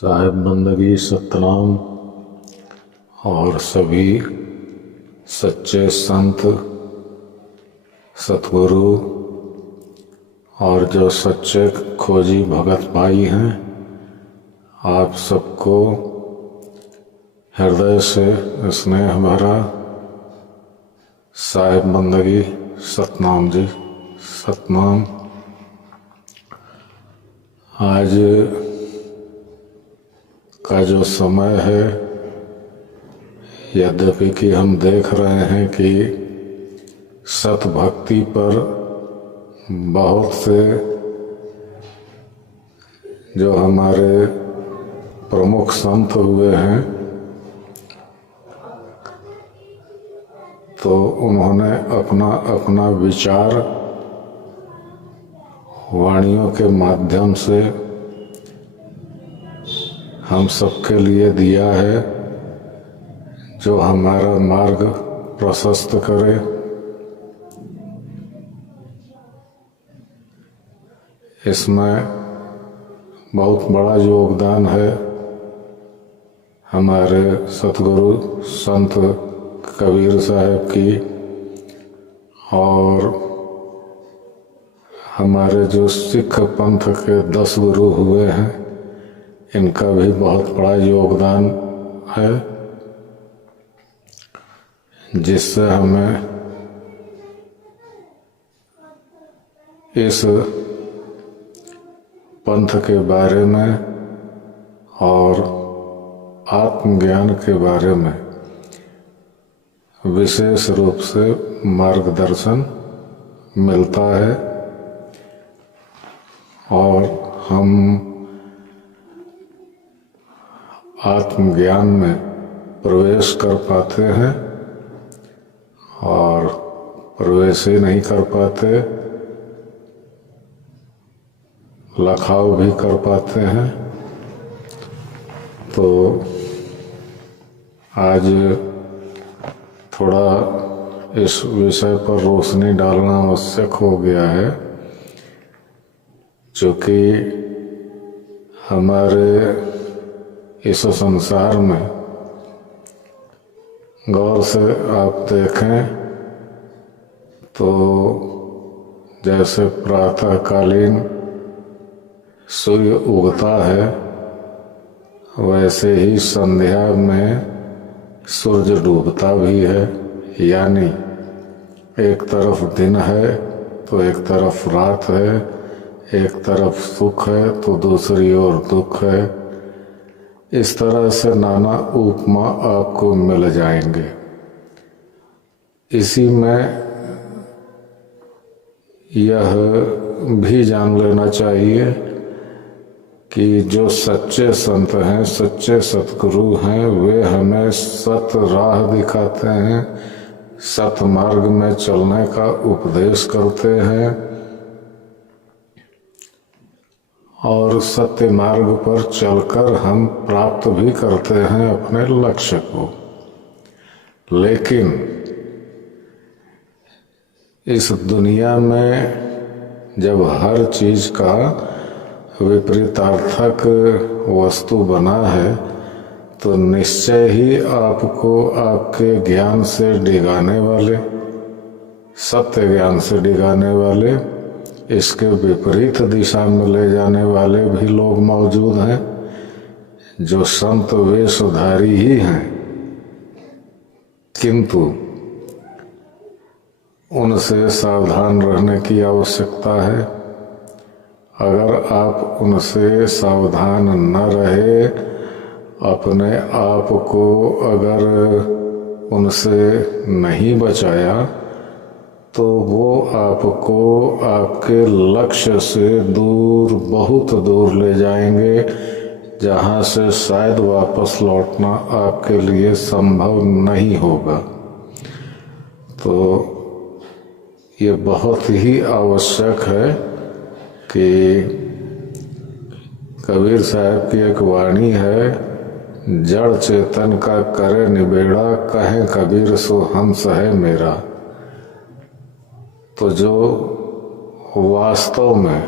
साहिब बंदगी सतनाम और सभी सच्चे संत सतगुरु और जो सच्चे खोजी भगत भाई हैं, आप सबको हृदय से स्नेह भरा साहिब बंदगी सतनाम जी। सतनाम। आज का जो समय है, यद्यपि कि हम देख रहे हैं कि सत भक्ति पर बहुत से जो हमारे प्रमुख संत हुए हैं, तो उन्होंने अपना अपना विचार वाणियों के माध्यम से हम सबके लिए दिया है, जो हमारा मार्ग प्रशस्त करे। इसमें बहुत बड़ा योगदान है हमारे सतगुरु संत कबीर साहब की, और हमारे जो सिख पंथ के 10 गुरु हुए हैं, इनका भी बहुत बड़ा योगदान है, जिससे हमें इस पंथ के बारे में और आत्मज्ञान के बारे में विशेष रूप से मार्गदर्शन मिलता है, और हम आत्मज्ञान में प्रवेश कर पाते हैं, और प्रवेश ही नहीं कर पाते, लखाव भी कर पाते हैं। तो आज थोड़ा इस विषय पर रोशनी डालना आवश्यक हो गया है, क्योंकि हमारे इस संसार में गौर से आप देखें तो जैसे प्रातःकालीन सूर्य उगता है, वैसे ही संध्या में सूरज डूबता भी है। यानी एक तरफ दिन है तो एक तरफ रात है, एक तरफ सुख है तो दूसरी ओर दुख है। इस तरह से नाना उपमा आपको मिल जाएंगे। इसी में यह भी जान लेना चाहिए कि जो सच्चे संत हैं, सच्चे सतगुरु हैं, वे हमें सत राह दिखाते हैं, सत मार्ग में चलने का उपदेश करते हैं, और सत्य मार्ग पर चलकर हम प्राप्त भी करते हैं अपने लक्ष्य को। लेकिन इस दुनिया में जब हर चीज का विपरीतार्थक वस्तु बना है, तो निश्चय ही आपको आपके ज्ञान से डिगाने वाले, सत्य ज्ञान से डिगाने वाले, इसके विपरीत दिशा में ले जाने वाले भी लोग मौजूद हैं, जो संत वेशधारी ही हैं, किंतु उनसे सावधान रहने की आवश्यकता है। अगर आप उनसे सावधान न रहे, अपने आप को अगर उनसे नहीं बचाया, तो वो आपको आपके लक्ष्य से दूर, बहुत दूर ले जाएंगे, जहाँ से शायद वापस लौटना आपके लिए संभव नहीं होगा। तो ये बहुत ही आवश्यक है कि कबीर साहब की एक वाणी है, जड़ चेतन का करे निबेड़ा, कहे कबीर सो हंस है मेरा। तो जो वास्तव में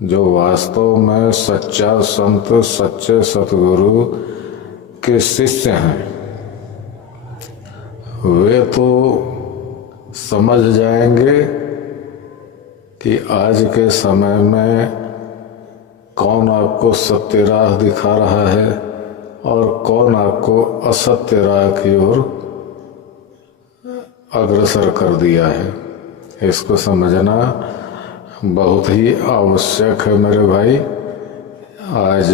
जो वास्तव में सच्चा संत, सच्चे सतगुरु के शिष्य हैं, वे तो समझ जाएंगे कि आज के समय में कौन आपको सत्य राह दिखा रहा है और कौन आपको असत्य राह की ओर अग्रसर कर दिया है। इसको समझना बहुत ही आवश्यक है मेरे भाई। आज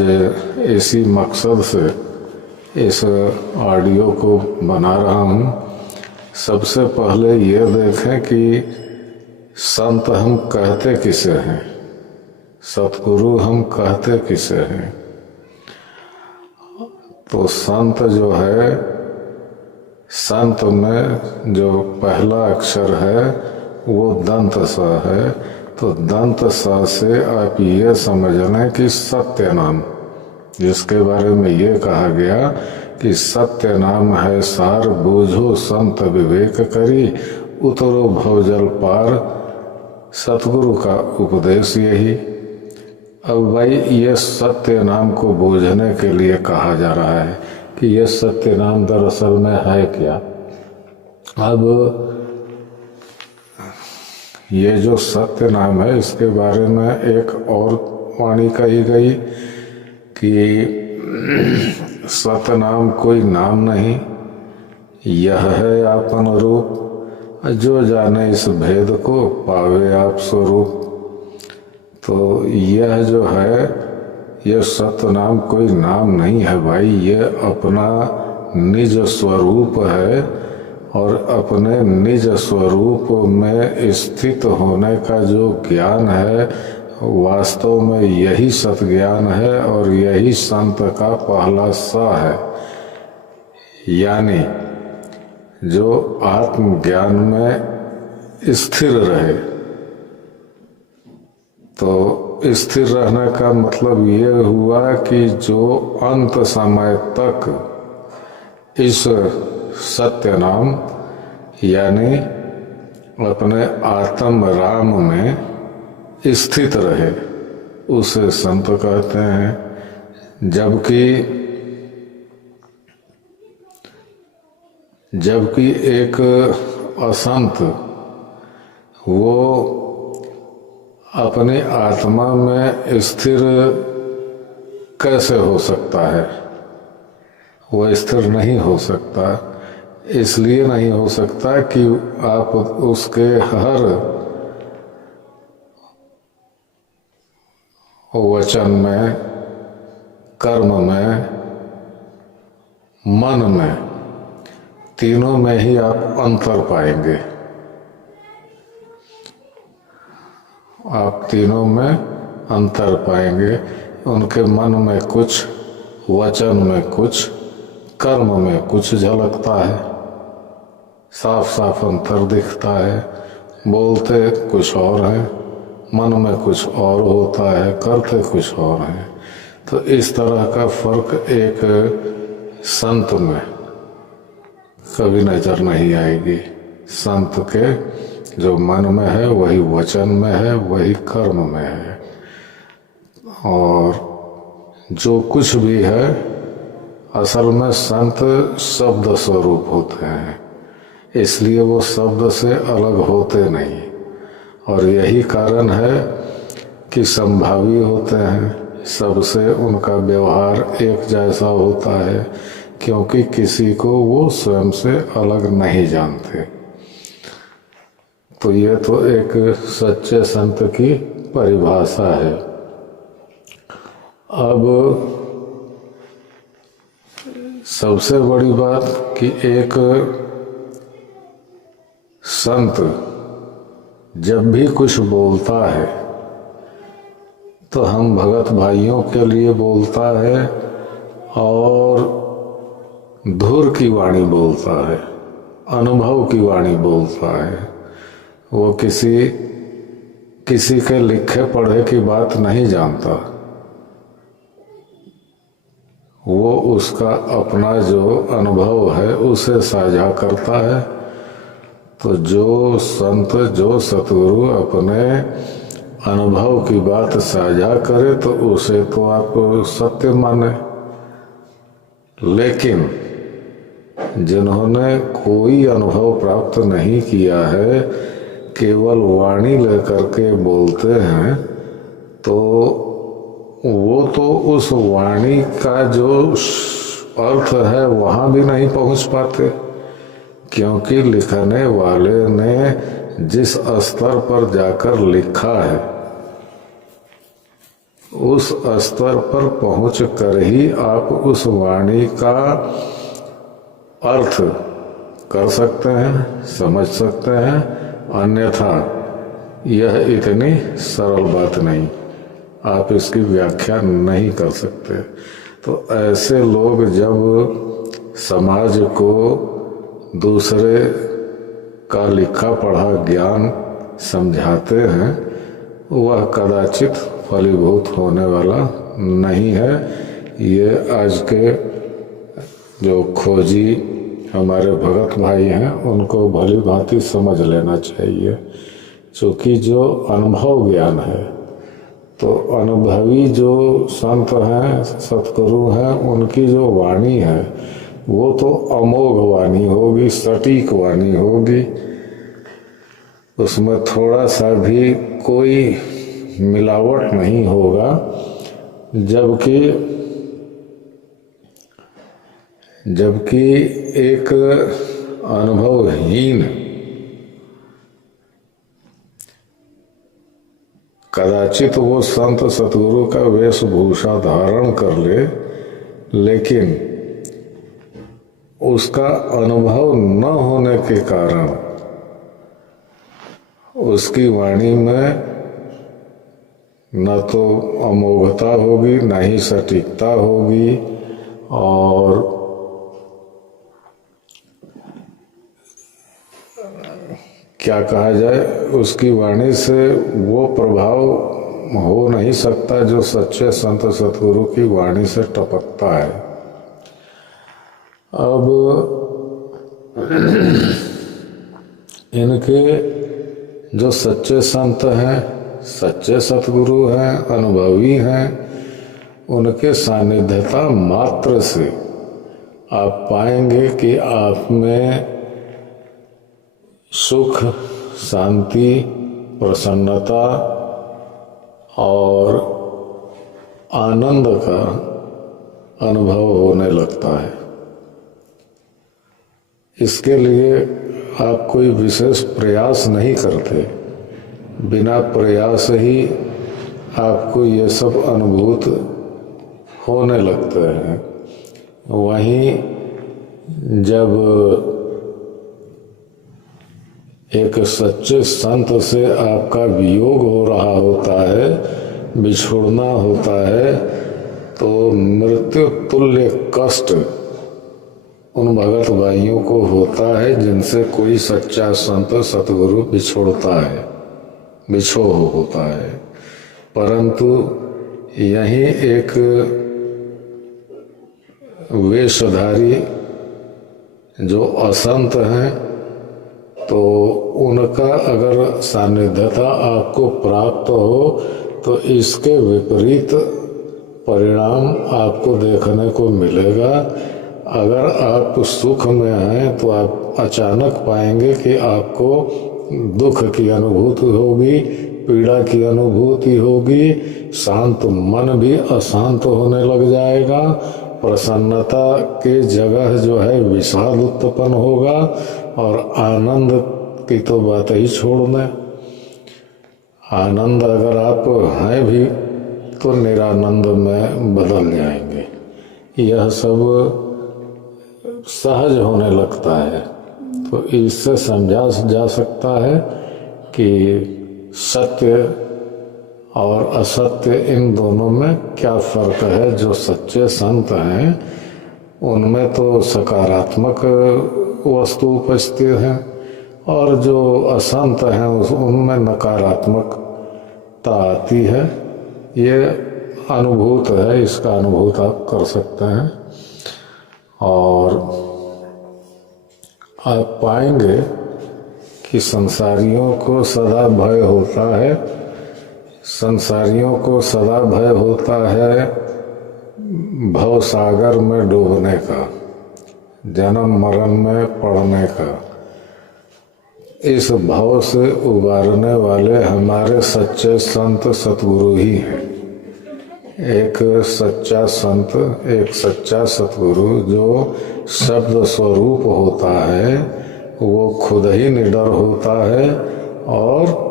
इसी मकसद से इस ऑडियो को बना रहा हूँ। सबसे पहले ये देखें कि संत हम कहते किसे हैं, सतगुरु हम कहते किसे हैं। तो संत जो है, संत में जो पहला अक्षर है वो दंत स है। तो दंत स से आप ये समझ लें कि सत्य नाम, जिसके बारे में ये कहा गया कि सत्य नाम है सार, बूझो संत विवेक करी, उतरो भवजल पार, सतगुरु का उपदेश यही। अब भाई ये सत्य नाम को बूझने के लिए कहा जा रहा है कि ये सत्य नाम दरअसल में है क्या। अब ये जो सत्य नाम है इसके बारे में एक और वाणी कही गई कि सत्य नाम कोई नाम नहीं, यह है आपन रूप, जो जाने इस भेद को पावे आप स्वरूप। तो यह जो है, यह सत्य नाम कोई नाम नहीं है भाई, ये अपना निज स्वरूप है और अपने निज स्वरूप में स्थित होने का जो ज्ञान है वास्तव में यही सत ज्ञान है और यही संत का पहला सा है। यानी जो आत्मज्ञान में स्थिर रहे। तो स्थिर रहने का मतलब ये हुआ कि जो अंत समय तक इस सत्य नाम यानी अपने आत्म राम में स्थित रहे, उसे संत कहते हैं। जबकि एक असंत वो अपनी आत्मा में स्थिर कैसे हो सकता है? वो स्थिर नहीं हो सकता। इसलिए नहीं हो सकता कि आप उसके हर वचन में, कर्म में, मन में, तीनों में ही आप अंतर पाएंगे। आप तीनों में अंतर पाएंगे। उनके मन में कुछ, वचन में कुछ, कर्म में कुछ झलकता है, साफ साफ अंतर दिखता है। बोलते कुछ और हैं, मन में कुछ और होता है, करते कुछ और हैं। तो इस तरह का फर्क एक संत में कभी नजर नहीं आएगी। संत के जो मन में है वही वचन में है, वही कर्म में है, और जो कुछ भी है असल में संत शब्द स्वरूप होते हैं, इसलिए वो शब्द से अलग होते नहीं। और यही कारण है कि संभावी होते हैं, सबसे उनका व्यवहार एक जैसा होता है, क्योंकि किसी को वो स्वयं से अलग नहीं जानते। तो ये तो एक सच्चे संत की परिभाषा है। अब सबसे बड़ी बात कि एक संत जब भी कुछ बोलता है तो हम भगत भाइयों के लिए बोलता है और धुर की वाणी बोलता है, अनुभव की वाणी बोलता है। वो किसी के लिखे पढ़े की बात नहीं जानता। वो उसका अपना जो अनुभव है उसे साझा करता है। तो जो संत, जो सतगुरु अपने अनुभव की बात साझा करे तो उसे तो आप सत्य माने, लेकिन जिन्होंने कोई अनुभव प्राप्त नहीं किया है, केवल वाणी लेकर के बोलते हैं, तो वो तो उस वाणी का जो अर्थ है वहाँ भी नहीं पहुँच पाते, क्योंकि लिखने वाले ने जिस स्तर पर जाकर लिखा है उस स्तर पर पहुँच कर ही आप उस वाणी का अर्थ कर सकते हैं, समझ सकते हैं, अन्यथा यह इतनी सरल बात नहीं, आप इसकी व्याख्या नहीं कर सकते। तो ऐसे लोग जब समाज को दूसरे का लिखा पढ़ा ज्ञान समझाते हैं, वह कदाचित फलीभूत होने वाला नहीं है। ये आज के जो खोजी हमारे भगत भाई हैं उनको भली भांति समझ लेना चाहिए, क्योंकि जो अनुभव ज्ञान है, तो अनुभवी जो संत हैं, सतगुरु हैं, उनकी जो वाणी है वो तो अमोघ वाणी होगी, सटीक वाणी होगी, उसमें थोड़ा सा भी कोई मिलावट नहीं होगा। जबकि एक अनुभवहीन कदाचित वो संत सतगुरु का वेशभूषा धारण कर ले, लेकिन उसका अनुभव न होने के कारण उसकी वाणी में न तो अमोघता होगी, न ही सटीकता होगी, और क्या कहा जाए, उसकी वाणी से वो प्रभाव हो नहीं सकता जो सच्चे संत सतगुरु की वाणी से टपकता है। अब इनके जो सच्चे संत हैं, सच्चे सतगुरु हैं, अनुभवी हैं, उनके सानिध्यता मात्र से आप पाएंगे कि आप में सुख, शांति, प्रसन्नता और आनंद का अनुभव होने लगता है। इसके लिए आप कोई विशेष प्रयास नहीं करते, बिना प्रयास ही आपको ये सब अनुभूत होने लगते हैं। वहीं जब एक सच्चे संत से आपका वियोग हो रहा होता है, बिछुड़ना होता है, तो मृत्यु तुल्य कष्ट उन भगत भाइयों को होता है जिनसे कोई सच्चा संत सतगुरु बिछोड़ता है, बिछोह होता है। परंतु यही एक वेशधारी जो असंत हैं, तो उनका अगर सानिध्यता आपको प्राप्त हो तो इसके विपरीत परिणाम आपको देखने को मिलेगा। अगर आप सुख में हैं तो आप अचानक पाएंगे कि आपको दुख की अनुभूति होगी, पीड़ा की अनुभूति होगी, शांत मन भी अशांत होने लग जाएगा, प्रसन्नता के जगह जो है विषाद उत्पन्न होगा, और आनंद की तो बात ही छोड़ दें। आनंद अगर आप हैं भी तो निरानंद में बदल जाएंगे। यह सब सहज होने लगता है। तो इससे समझा जा सकता है कि सत्य और असत्य इन दोनों में क्या फर्क है। जो सच्चे संत हैं उनमें तो सकारात्मक वस्तु उपस्थित है, और जो असंत हैं उनमें नकारात्मकता आती है। ये अनुभूत है, इसका अनुभूत आप कर सकते हैं, और आप पाएंगे कि संसारियों को सदा भय होता है, संसारियों को सदा भय होता है भव सागर में डूबने का, जन्म मरण में पड़ने का। इस भव से उबारने वाले हमारे सच्चे संत सतगुरु ही हैं। एक सच्चा संत, एक सच्चा सतगुरु जो शब्द स्वरूप होता है, वो खुद ही निडर होता है और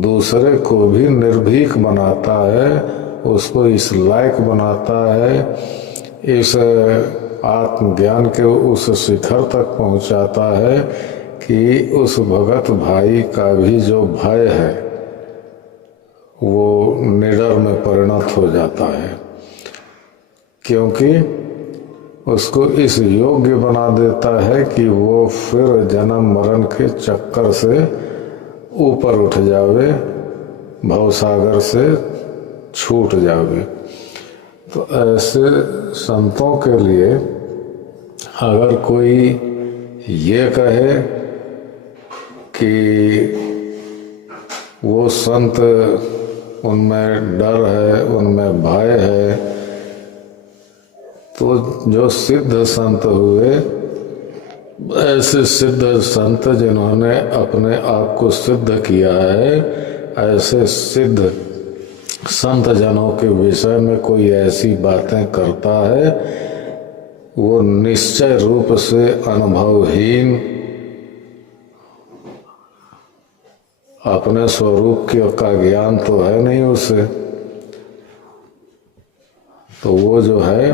दूसरे को भी निर्भीक बनाता है, उसको इस लायक बनाता है, इस आत्मज्ञान के उस शिखर तक पहुंचाता है कि उस भगत भाई का भी जो भय है वो निडर में परिणत हो जाता है, क्योंकि उसको इस योग्य बना देता है कि वो फिर जन्म मरण के चक्कर से ऊपर उठ जावे, भवसागर से छूट जावे। तो ऐसे संतों के लिए अगर कोई ये कहे कि वो संत उनमें डर है, उनमें भय है, तो जो सिद्ध संत हुए, ऐसे सिद्ध संत जिन्होंने अपने आप को सिद्ध किया है, ऐसे सिद्ध संत जनों के विषय में कोई ऐसी बातें करता है, वो निश्चय रूप से अनुभवहीन, अपने स्वरूप का ज्ञान तो है नहीं उसे, तो वो जो है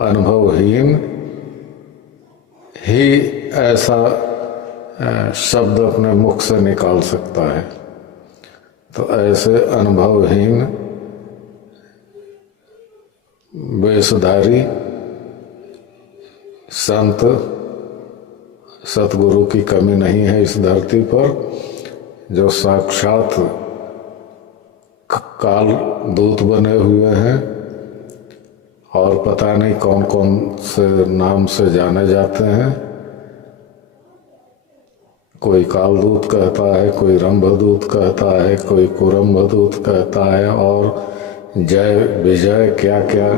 अनुभवहीन ही ऐसा शब्द अपने मुख से निकाल सकता है। तो ऐसे अनुभवहीन वेशधारी संत सतगुरु की कमी नहीं है इस धरती पर, जो साक्षात काल दूत बने हुए हैं और पता नहीं कौन कौन से नाम से जाने जाते हैं। कोई कालदूत कहता है, कोई रंभदूत कहता है, कोई कुरंभदूत कहता है, और जय विजय क्या क्या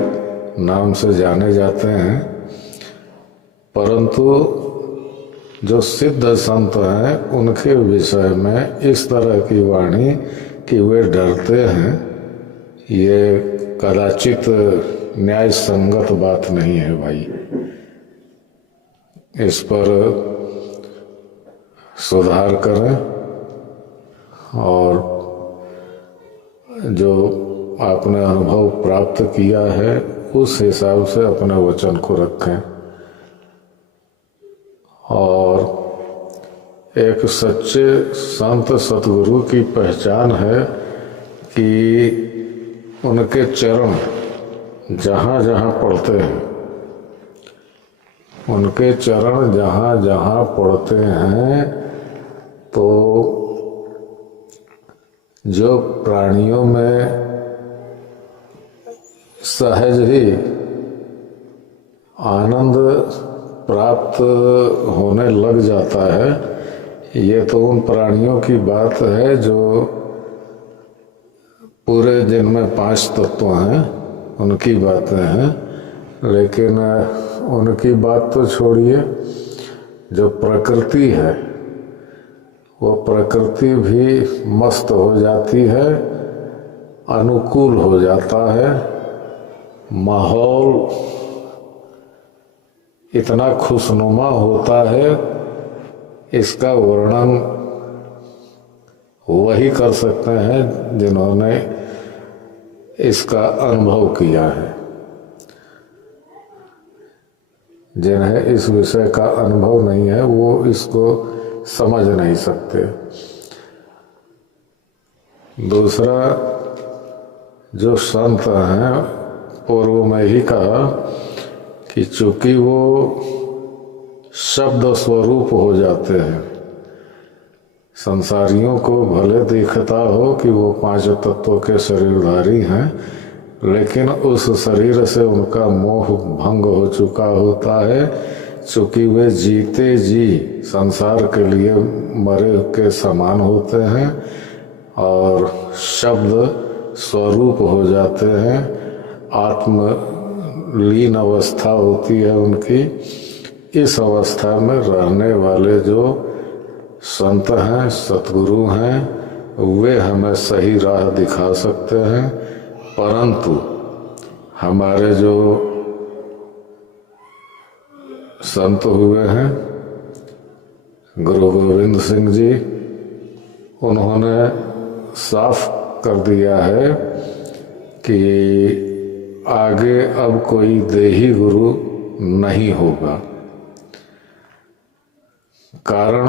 नाम से जाने जाते हैं। परंतु जो सिद्ध संत हैं उनके विषय में इस तरह की वाणी कि वे डरते हैं, ये कदाचित न्याय संगत बात नहीं है भाई। इस पर सुधार करें और जो आपने अनुभव प्राप्त किया है उस हिसाब से अपने वचन को रखें। और एक सच्चे संत सतगुरु की पहचान है कि उनके चरण जहाँ जहाँ पड़ते हैं, उनके चरण जहाँ जहाँ पड़ते हैं, तो जो प्राणियों में सहज ही आनंद प्राप्त होने लग जाता है, ये तो उन प्राणियों की बात है जो पूरे दिन में 5 तत्व हैं, उनकी बातें हैं। लेकिन उनकी बात तो छोड़िए, जो प्रकृति है वो प्रकृति भी मस्त हो जाती है, अनुकूल हो जाता है, माहौल इतना खुशनुमा होता है, इसका वर्णन वही कर सकते हैं जिन्होंने इसका अनुभव किया है। जिन्हें इस विषय का अनुभव नहीं है वो इसको समझ नहीं सकते। दूसरा, जो संत हैं, पूर्व में ही कहा कि चूंकि वो शब्द स्वरूप हो जाते हैं, संसारियों को भले दिखता हो कि वो 5 तत्वों के शरीरधारी हैं, लेकिन उस शरीर से उनका मोह भंग हो चुका होता है। चूंकि वे जीते जी संसार के लिए मरे के समान होते हैं और शब्द स्वरूप हो जाते हैं, आत्मलीन अवस्था होती है उनकी। इस अवस्था में रहने वाले जो संत हैं, सतगुरु हैं, वे हमें सही राह दिखा सकते हैं। परंतु हमारे जो संत हुए हैं, गुरु गोविंद सिंह जी, उन्होंने साफ कर दिया है कि आगे अब कोई देही गुरु नहीं होगा। कारण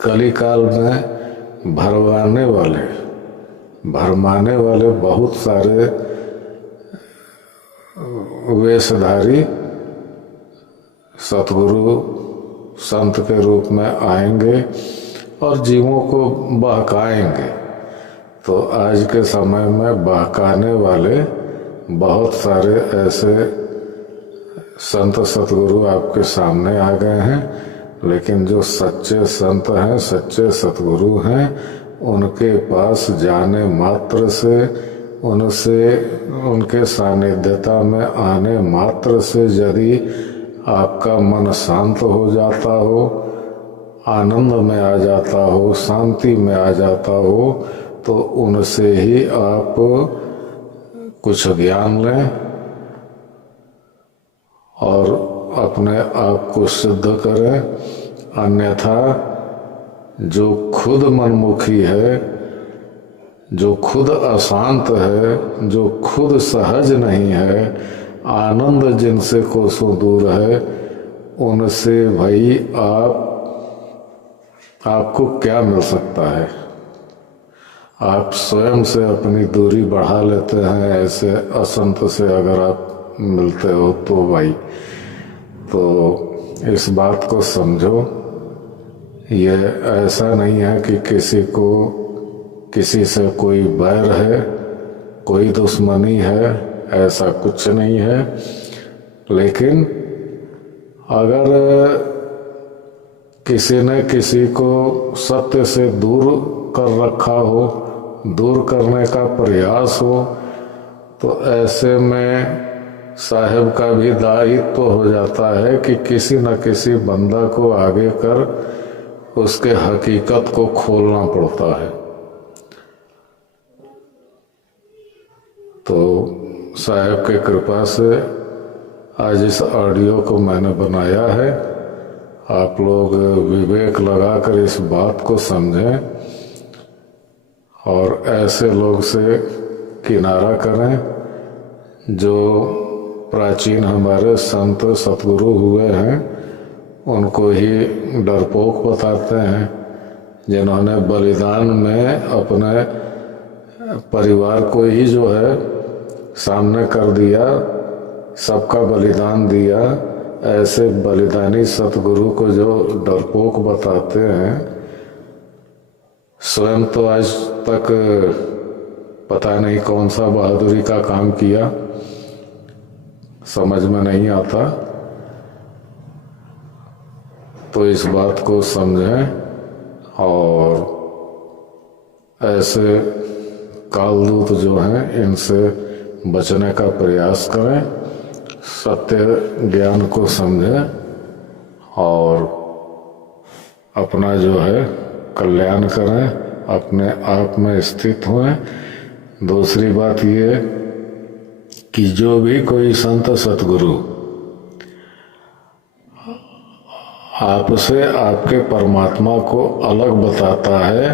कलिकाल में भरमाने वाले बहुत सारे वेशधारी सतगुरु संत के रूप में आएंगे और जीवों को बहकाएंगे। तो आज के समय में बहकाने वाले बहुत सारे ऐसे संत सतगुरु आपके सामने आ गए हैं, लेकिन जो सच्चे संत हैं, सच्चे सतगुरु हैं, उनके पास जाने मात्र से, उनके सानिध्यता में आने मात्र से यदि आपका मन शांत हो जाता हो, आनंद में आ जाता हो, शांति में आ जाता हो, तो उनसे ही आप कुछ ज्ञान लें और अपने आप को सिद्ध करें। अन्यथा जो खुद मनमुखी है, जो खुद अशांत है, जो खुद सहज नहीं है, आनंद जिनसे कोसों दूर है, उनसे भाई आपको क्या मिल सकता है? आप स्वयं से अपनी दूरी बढ़ा लेते हैं ऐसे असंत से अगर आप मिलते हो तो भाई। तो इस बात को समझो, ये ऐसा नहीं है कि किसी से कोई बैर है, कोई दुश्मनी है, ऐसा कुछ नहीं है। लेकिन अगर किसी ने किसी को सत्य से दूर कर रखा हो, दूर करने का प्रयास हो, तो ऐसे में साहिब का भी दायित्व हो जाता है कि किसी न किसी बंदा को आगे कर उसके हकीकत को खोलना पड़ता है। तो साहिब के कृपा से आज इस ऑडियो को मैंने बनाया है। आप लोग विवेक लगाकर इस बात को समझें और ऐसे लोग से किनारा करें जो प्राचीन हमारे संत सतगुरु हुए हैं, उनको ही डरपोक बताते हैं, जिन्होंने बलिदान में अपने परिवार को ही जो है सामने कर दिया, सबका बलिदान दिया। ऐसे बलिदानी सतगुरु को जो डरपोक बताते हैं, स्वयं तो आज तक पता नहीं कौन सा बहादुरी का काम किया, समझ में नहीं आता। तो इस बात को समझें और ऐसे कालदूत जो हैं इनसे बचने का प्रयास करें, सत्य ज्ञान को समझें और अपना जो है कल्याण करें, अपने आप में स्थित हों। दूसरी बात ये कि जो भी कोई संत सतगुरु आपसे आपके परमात्मा को अलग बताता है,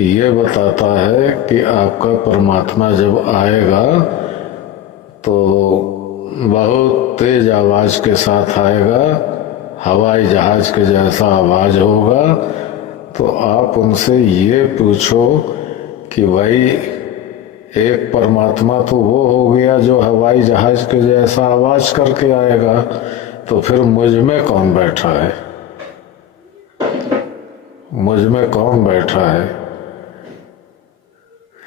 ये बताता है कि आपका परमात्मा जब आएगा तो बहुत तेज आवाज के साथ आएगा, हवाई जहाज के जैसा आवाज होगा। तो आप उनसे ये पूछो कि भाई एक परमात्मा तो वो हो गया जो हवाई जहाज के जैसा आवाज करके आएगा, तो फिर मुझ में कौन बैठा है? मुझ में कौन बैठा है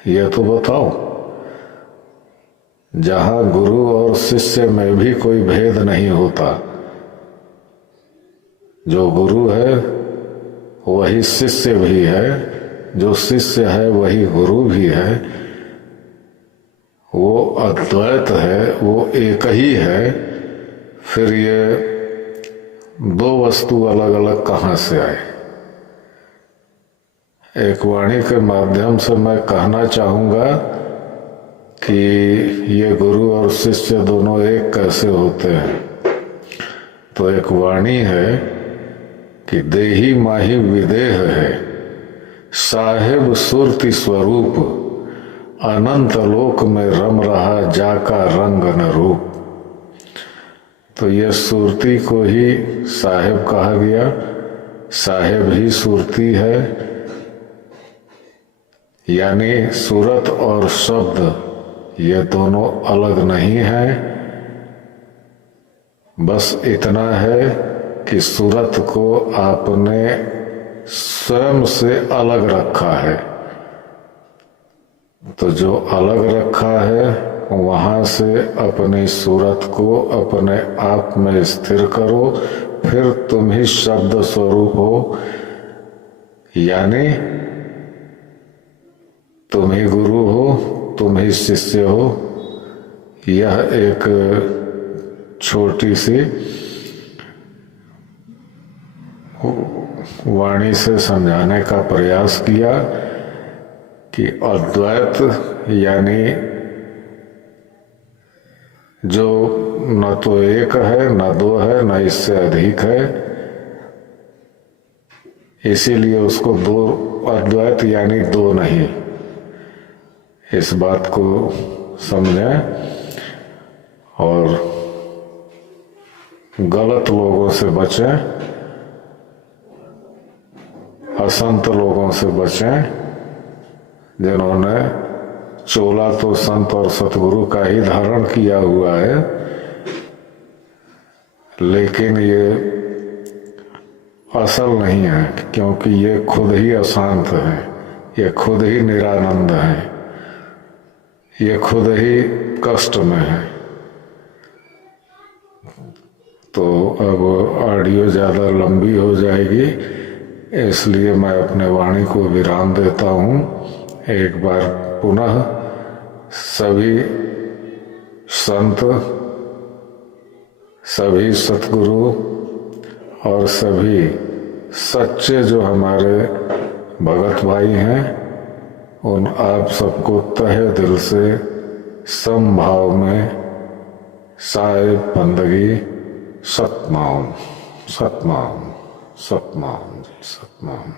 ये तो बताओ। जहां गुरु और शिष्य में भी कोई भेद नहीं होता, जो गुरु है वही शिष्य भी है, जो शिष्य है वही गुरु भी है, वो अद्वैत है, वो एक ही है, फिर ये दो वस्तु अलग अलग कहाँ से आए? एक वाणी के माध्यम से मैं कहना चाहूँगा कि ये गुरु और शिष्य दोनों एक कैसे होते हैं। तो एक वाणी है कि देही माही विदेह है, साहेब सुरति स्वरूप, अनंत लोक में रम रहा जाका रंग न रूप। तो ये सुरती को ही साहेब कहा गया, साहेब ही सुरती है, यानी सूरत और शब्द ये दोनों अलग नहीं है। बस इतना है कि सूरत को आपने स्वयं से अलग रखा है, तो जो अलग रखा है वहां से अपनी सूरत को अपने आप में स्थिर करो, फिर तुम ही शब्द स्वरूप हो, यानी तुम ही गुरु हो, तुम ही शिष्य हो। यह एक छोटी सी वाणी से समझाने का प्रयास किया कि अद्वैत यानी जो न तो एक है, न दो है, न इससे अधिक है, इसीलिए उसको दो, अद्वैत यानी दो नहीं। इस बात को समझें और गलत लोगों से बचें, असंत लोगों से बचें, जिन्होंने चोला तो संत और सतगुरु का ही धारण किया हुआ है, लेकिन ये असल नहीं है, क्योंकि ये खुद ही अशांत है, ये खुद ही निरानंद है, ये खुद ही कष्ट में है। तो अब ऑडियो ज़्यादा लंबी हो जाएगी, इसलिए मैं अपने वाणी को विराम देता हूँ। एक बार पुनः सभी संत, सभी सतगुरु और सभी सच्चे जो हमारे भगत भाई हैं, उन आप सबको तहे दिल से समभाव में साहिब बंदगी सतनाम सतनाम सतनाम सतनाम।